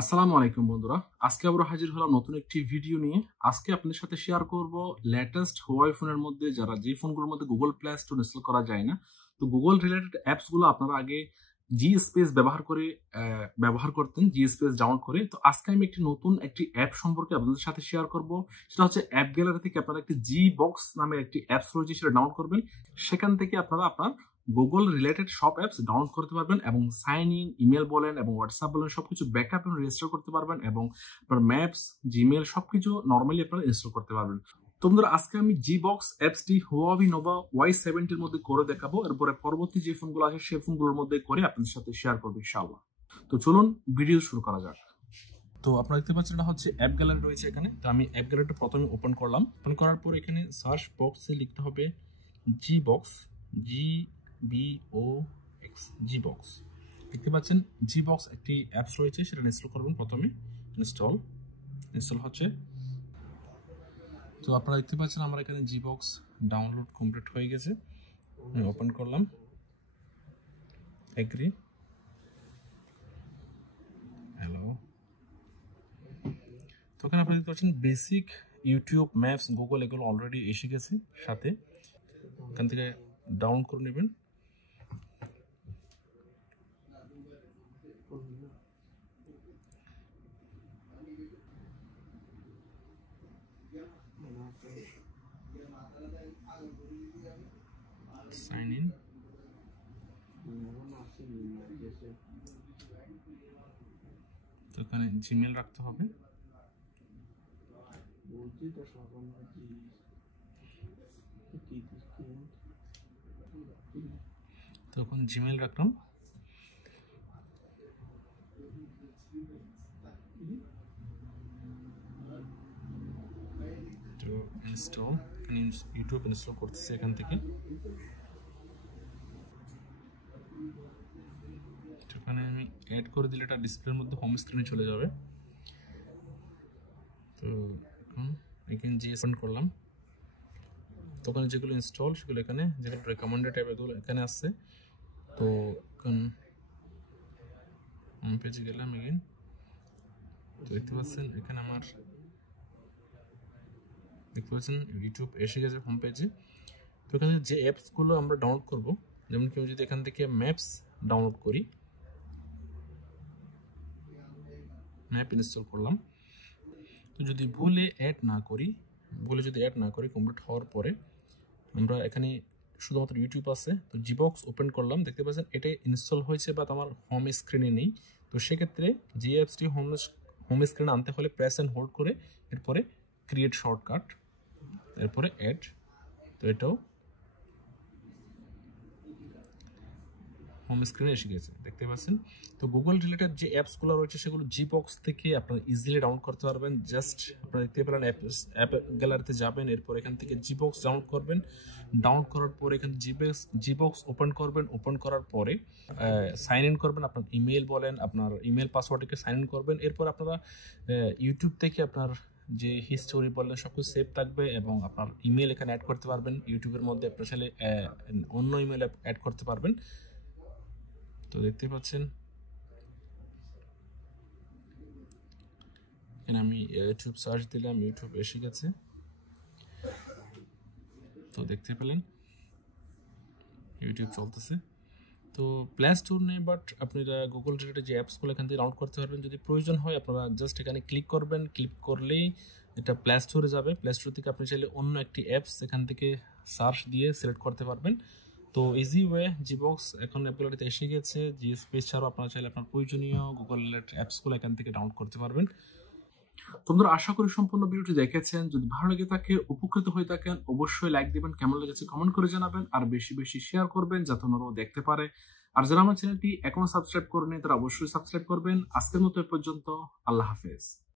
আসসালামু আলাইকুম বন্ধুরা, আজকে আবার হাজির হলাম নতুন একটি ভিডিও নিয়ে। আজকে আপনাদের সাথে শেয়ার করব লেটেস্ট হুয়াওয়ে ফোনের মধ্যে যারা যে ফোনগুলোর মধ্যে গুগল প্লে স্টোর ইনস্টল করা যায় না, তো গুগল রিলেটেড অ্যাপস গুলো আপনারা আগে জি স্পেস ব্যবহার করে ব্যবহার করতেন, জি স্পেস ডাউনলোড করে। তো আজকে আমি একটি অ্যাপ সম্পর্কে আপনাদের সাথে শেয়ার করব। সেটা হচ্ছে অ্যাপ গ্যালারি থেকে আপনারা একটি জি বক্স নামের একটি অ্যাপস রয়েছে, সেটা ডাউনলোড করবেন। সেখান থেকে আপনারা আপনার গুগল রিলেটেড সব অ্যাপস ডাউনলোড করতে পারবেন এবং সাইন ইন, ইমেল বলেন এবং হোয়াটসঅ্যাপ বলেন সবকিছু ব্যাকআপ এবং রেজিস্টার করতে পারবেন এবং আপনার ম্যাপস, জিমেল সবকিছু নর্মালি আপনারা ইনস্টল করতে পারবেন। তো বন্ধুরা, আজকে আমি জি বক্স অ্যাপসটি হুয়াওয়ে নোভা Y70 এর মধ্যে করে দেখাবো। এরপরে পরবর্তী যে ফোনগুলো আছে সেই ফোনগুলোর মধ্যে করে আপনাদের সাথে শেয়ার করবো ইনশাআল্লাহ। তো চলুন ভিডিও শুরু করা যাক। তো আপনারা দেখতে পাচ্ছেন এটা হচ্ছে অ্যাপ গ্যালারি রয়েছে এখানে। তো আমি অ্যাপ গ্যালারিটা প্রথমে ওপেন করলাম। ওপেন করার পর এখানে সার্চ বক্সে লিখতে হবে জি বক্স, GBox, GBox। দেখতে পাচ্ছেন GBox একটি অ্যাপস রয়েছে, সেটা ইনস্টল করবেন। প্রথমে ইনস্টল হচ্ছে। তো আপনারা দেখতে পাচ্ছেন আমার এখানে GBox ডাউনলোড কমপ্লিট হয়ে গেছে। আমি ওপেন করলাম, এগ্রি, হ্যালো। তো এখানে আপনারা দেখতে পাচ্ছেন বেসিক, ইউটিউব, ম্যাপস, গুগল এগুলো অলরেডি এসে গেছে সাথে। এখান থেকে ডাউনলোড করে নেবেন। সাইন ইন, তো এখানে জিমেল রাখতে হবে। তো এখন জিমেল রাখলাম। তো ইনস্টল, ইউটিউব ইনস্টল করতেছে এখান থেকে। এখানে আমি অ্যাড করে দিলে এটা ডিসপ্লের মধ্যে হোম স্ক্রিনে চলে যাবে। তো এখন এখানে ওপেন করলাম। তখন যেগুলো ইনস্টল সেগুলো এখানে, যেগুলো রেকমেন্ডেড অ্যাপ এগুলো এখানে আসছে। তো এখন হোম পেজে গেলাম এগেন। তো দেখতে পাচ্ছেন এখানে আমার ইউটিউব এসে গেছে হোম পেজে। তো এখানে যে অ্যাপসগুলো আমরা ডাউনলোড করব, যেমন কেউ যদি এখান থেকে ম্যাপস ডাউনলোড করি, ম্যাপ ইনস্টল করলাম। তো যদি ভুলে যদি অ্যাড না করি কমপ্লিট হওয়ার পরে আমরা এখানে শুধুমাত্র ইউটিউব আছে। তো জিবক্স ওপেন করলাম, দেখতে পাচ্ছেন এটা ইনস্টল হয়েছে বাট আমার হোম স্ক্রিনে নেই। তো সেক্ষেত্রে যে অ্যাপসটি হোম স্ক্রিনে আনতে হলে প্রেস অ্যান্ড হোল্ড করে এরপরে ক্রিয়েট শর্টকাট, এরপরে অ্যাড। তো এটাও হোম স্ক্রিনে এসে গেছে, দেখতে পাচ্ছেন। তো গুগল রিলেটেড যে অ্যাপসগুলো রয়েছে সেগুলো জিবক্স থেকে আপনারা ইজিলি ডাউনলোড করতে পারবেন। জাস্ট আপনারা দেখতে পেলেন অ্যাপ গ্যালারিতে যাবেন, এরপর এখান থেকে জিবক্স ডাউনলোড করবেন। ডাউনলোড করার পরে এখানে জিবক্স ওপেন করবেন। ওপেন করার পরে সাইন ইন করবেন, আপনার ইমেল বলেন, আপনার ইমেল পাসওয়ার্ডকে সাইন ইন করবেন। এরপর আপনারা ইউটিউব থেকে আপনার যে হিস্টোরি বললেন সবকিছু সেভ থাকবে এবং আপনার ইমেল এখানে অ্যাড করতে পারবেন। ইউটিউবের মধ্যে আপনার চাইলে অন্য ইমেল অ্যাড করতে পারবেন। তো দেখতে পাচ্ছেন এখানে আমি ইউটিউব সার্চ দিলাম, ইউটিউব এসে গেছে। তো দেখতে পেলেন ইউটিউব চলতেছে। তো প্লে স্টোর নেই, বাট আপনারা গুগল রিলেটেড যে অ্যাপসগুলো এখান থেকে ডাউনলোড করতে পারবেন। যদি প্রয়োজন হয় আপনারা জাস্ট এখানে ক্লিক করবেন, ক্লিক করলেই এটা প্লে স্টোরে যাবে। প্লে স্টোর থেকে আপনি চাইলে অন্য একটি অ্যাপস এখান থেকে সার্চ দিয়ে সিলেক্ট করতে পারবেন। তো ইজি ওয়ে, জিবক্স এখন অ্যাপগুলোতে এসে গেছে। জি স্পেস ছাড়াও আপনারা চাইলে আপনার প্রয়োজনীয় গুগল রিলেটেড অ্যাপসগুলো এখান থেকে ডাউনলোড করতে পারবেন। তোমরা আশা করি সম্পূর্ণ ভিডিওটি দেখেছেন। যদি ভালো লেগে থাকে, উপকৃত হয়ে থাকেন, অবশ্যই লাইক দিবেন, কেমন লেগেছে কমেন্ট করে জানাবেন, আর বেশি বেশি শেয়ার করবেন যাতে ওনারাও দেখতে পারে। আর যারা আমার চ্যানেলটি এখনো সাবস্ক্রাইব করেনি তারা অবশ্যই সাবস্ক্রাইব করবেন। আজকের মতো এ পর্যন্ত, আল্লাহ হাফেজ।